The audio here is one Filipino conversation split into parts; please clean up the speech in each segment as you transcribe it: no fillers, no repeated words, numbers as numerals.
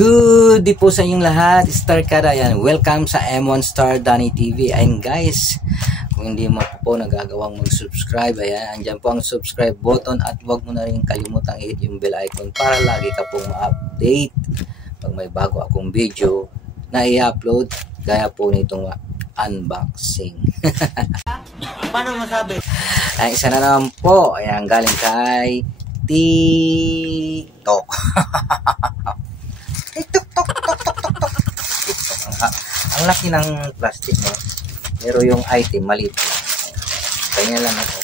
Good day po sa inyong lahat, Star Kada. Yan, welcome sa M1 Star Danny TV. Ayan guys, kung hindi mo po nagagawang mag-subscribe, ayan, andyan po ang subscribe button at huwag mo na rin kalimutang i-hit yung bell icon para lagi ka pong ma-update pag may bago akong video na i-upload, gaya po nitong unboxing. Paano masabi? Ay, isa na naman po, ayan, galing kay TikTok. Ang laki ng plastic, no? Pero yung item maliit lang. Kanya lang ako.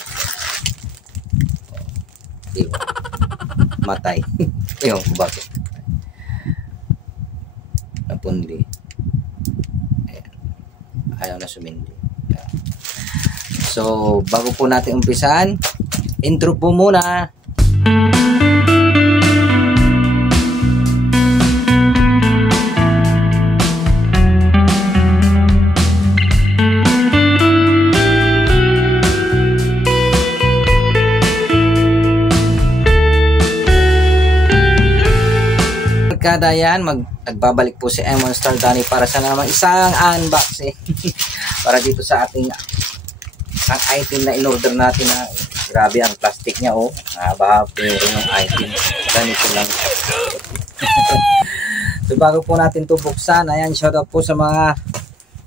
Diba? Matay. Yung bakit? Napundi. Ayan. Ayaw na sumindi. Ayan. So, bago po natin umpisan, intro po muna. Kada yan, nagbabalik po si M1 Star Danny para sa naman isang unboxing para dito sa ating ang item na in-order natin na grabe ang plastic niya, oh, haba pero yung item ganito lang. So bago po natin to buksan, ayan, shoutout po sa mga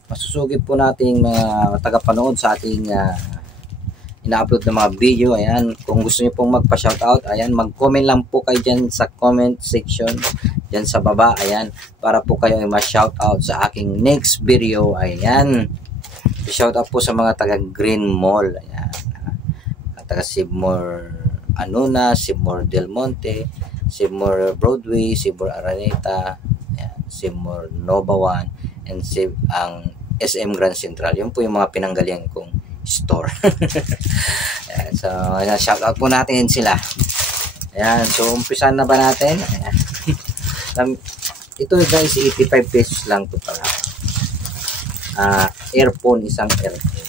masusugid po nating mga tagapanood sa ating ina-upload ng mga video. Ayan, kung gusto niyo pong magpa-shoutout, ayan, mag-comment lang po kayo dyan sa comment section dyan sa baba, ayan, para po kayo ay ma-shoutout sa aking next video. Ayan, shoutout po sa mga taga Green Mall, ayan, taga Sibmore Anuna, Sibmore Del Monte, Sibmore Broadway, Sibmore Araneta, ayan, Sibmore Nova 1, and ang SM Grand Central. Yun po yung mga pinanggalingan kong store. Ayan, so ayan, shoutout po natin sila. Ayan, so umpisan na ba natin? Ayan. Ito guys, 85 pesos lang to pala. Earphone, isang earphone,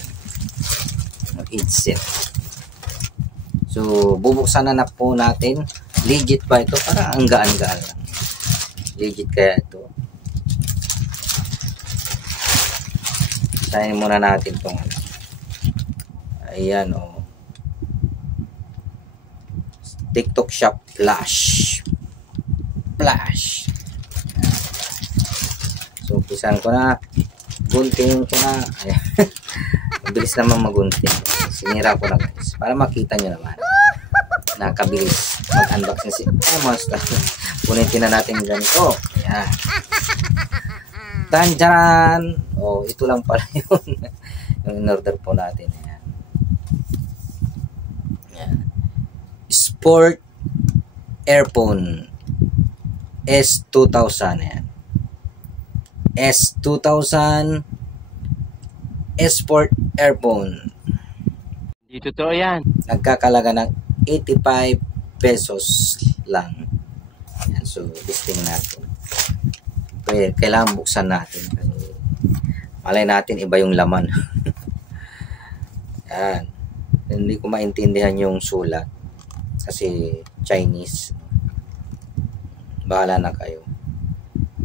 headset. So bubuksan na po natin. Legit ba ito? Parang ang gaan-gaan lang. Legit kaya ito? Sayin muna natin itong ayan, oh, TikTok Shop Flash. So umpisan ko na, guntingin ko na. Ayan. Mabilis naman magunting. Sinira ko na guys para makita nyo naman nakabilis mag-unboxing si Monster. Punitin na natin ganito. Ayan, tanjaran. Oh, ito lang pala yun yung in-order po natin. Ayan. Ayan. Sport earphone S2000. Ayan. S2000 Sport earphone. Hindi totoo yan. Nagkakalaga ng 85 pesos lang. Ayan, so listing natin. Kailangan buksan natin kasi malay natin iba yung laman. Ayan. Hindi ko maintindihan yung sulat kasi Chinese. Bahala na kayo.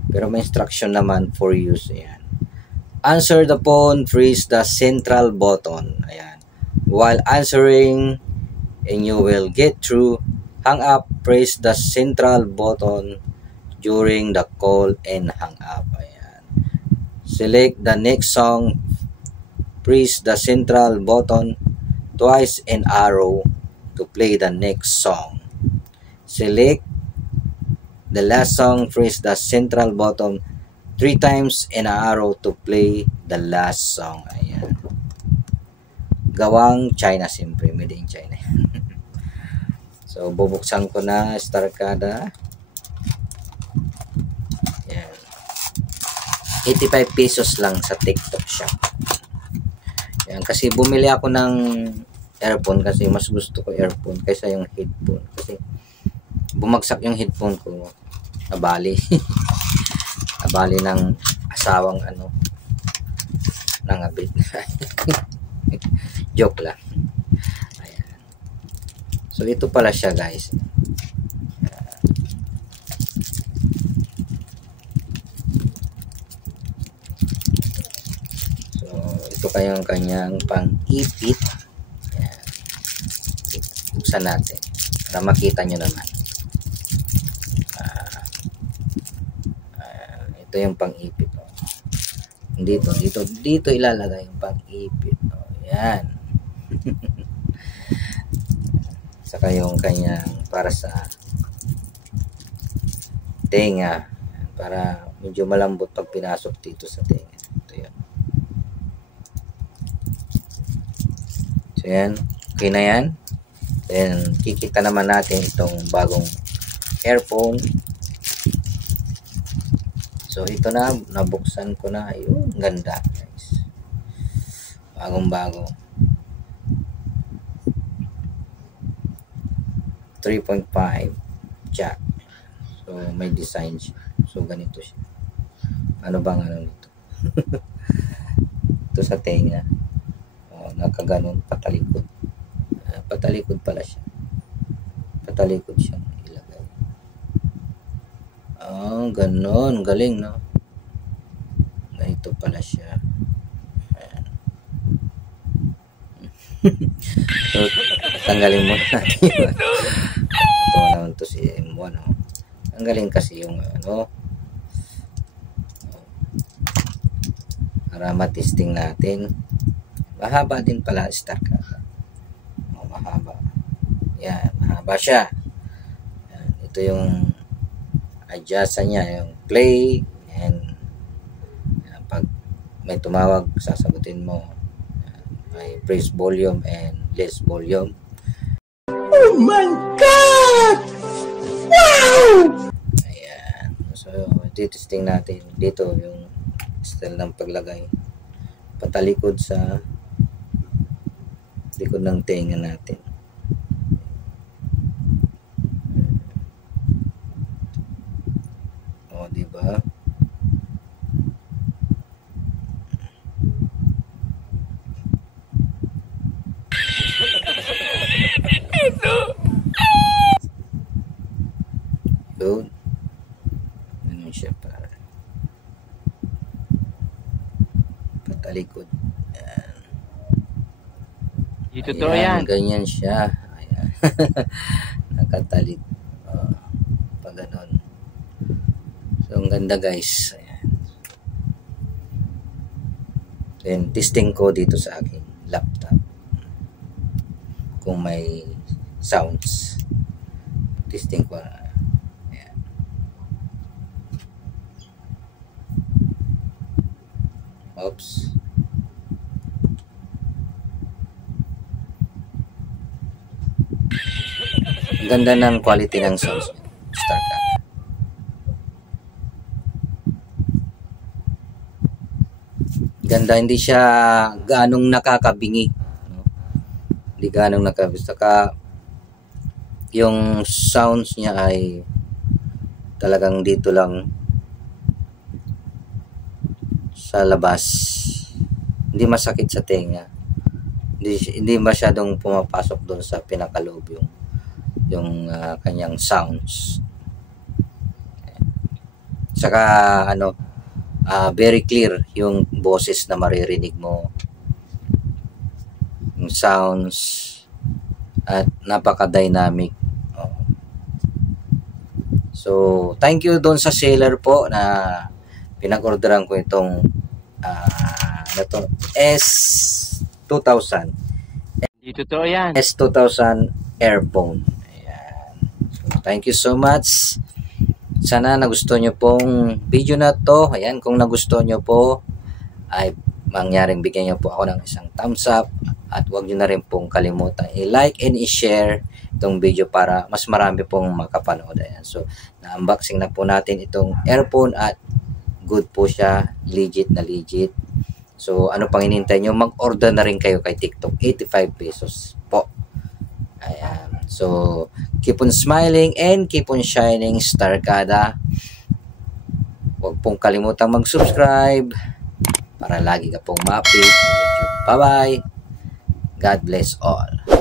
Pero may instruction naman for use. Ayan. Answer the phone, press the central button. Ayan. While answering and you will get through, hang up, press the central button during the call and hang up. Ayan. Select the next song, press the central button twice and arrow to play the next song. Select the last song, press the central button 3 times and arrow to play the last song. Ayan. Gawang China, siyempre, made in China. So bubuksan ko na, Star Kada. Ayan. 85 pesos lang sa TikTok Shop. Ayan, kasi bumili ako ng earphone kasi mas gusto ko earphone kaysa yung headphone. Kasi bumagsak yung headphone ko, nabali. Nabali ng asawang nangabit. Joke lang. Ayan. So ito pala siya guys. saka yung kanyang pang-ipit. Ayan. Buksan natin para makita nyo naman. Ito yung pang-ipit. Oh. Dito ilalagay yung pang-ipit. Oh, yan. Saka yung kanyang para sa tenga. Para medyo malambot pag pinasok dito sa tenga. Ito yun. So yan. Okay na yan. Then kikita naman natin itong bagong earphone. So ito na, nabuksan ko na. Ayun, ganda guys. Bagong bago. 3.5 jack. So may design siya. So ganito siya. Ano bang ano nito? Ito sa tenga. Nakaganon, patalikod. Patalikod pala siya. Patalikod siya ilagay. Ganon. Galing, no? Ganito pala siya. Ayan. So, tanggalin mo natin. Ito naman to si M1, no? Tanggalin kasi yung ano. Para matesting natin. Mahaba din pala StarCada. Mahaba. Yan, mahaba siya. Yan, ito yung adjustan niya, yung play and yan, pag may tumawag, sasagutin mo. Yan, may press volume and less volume. Oh my God! Wow! Ayan. So, testing natin dito yung style ng paglagay. Patalikod sa likod ng tenga natin. O, diba? Yun. Ganun siya para patalikod. Ayan. Dito to yan. Ganyan siya. Ayan. Nakatalik. Pag ganun. So, ang ganda guys. Ayan. Then, testing ko dito sa aking laptop. Kung may sounds. Testing ko na. Ayan. Oops. Ang ganda ng quality ng sounds. StarCada. Ganda, hindi siya gaanong nakakabingi. No? Hindi gaanong nakakabingi. Saka yung sounds niya ay talagang dito lang sa labas. Hindi masakit sa tenga. Hindi masyadong pumapasok doon sa pinakaloob yung kanyang sounds. Saka ano, very clear yung boses na maririnig mo, yung sounds, at napaka-dynamic. So thank you doon sa seller po na pinag-orderan ko itong S2000. Hindi totoo yan. S2000 earphone. Ayan. So, thank you so much. Sana nagustuhan nyo pong video na to. Ayan, kung nagustuhan nyo po, ay mangyaring bigyan nyo po ako ng isang thumbs up. At huwag nyo na rin pong kalimutan i-like and i-share itong video para mas marami pong makapanood. Ayan. So, na-unboxing na po natin itong earphone at good po siya. Legit na legit. So, ano pang hinihintay nyo? Mag-order na rin kayo kay TikTok. 85 pesos po. Ayan. So, keep on smiling and keep on shining, StarCada. Huwag pong kalimutang mag-subscribe para lagi ka pong ma-update. Bye-bye. God bless all.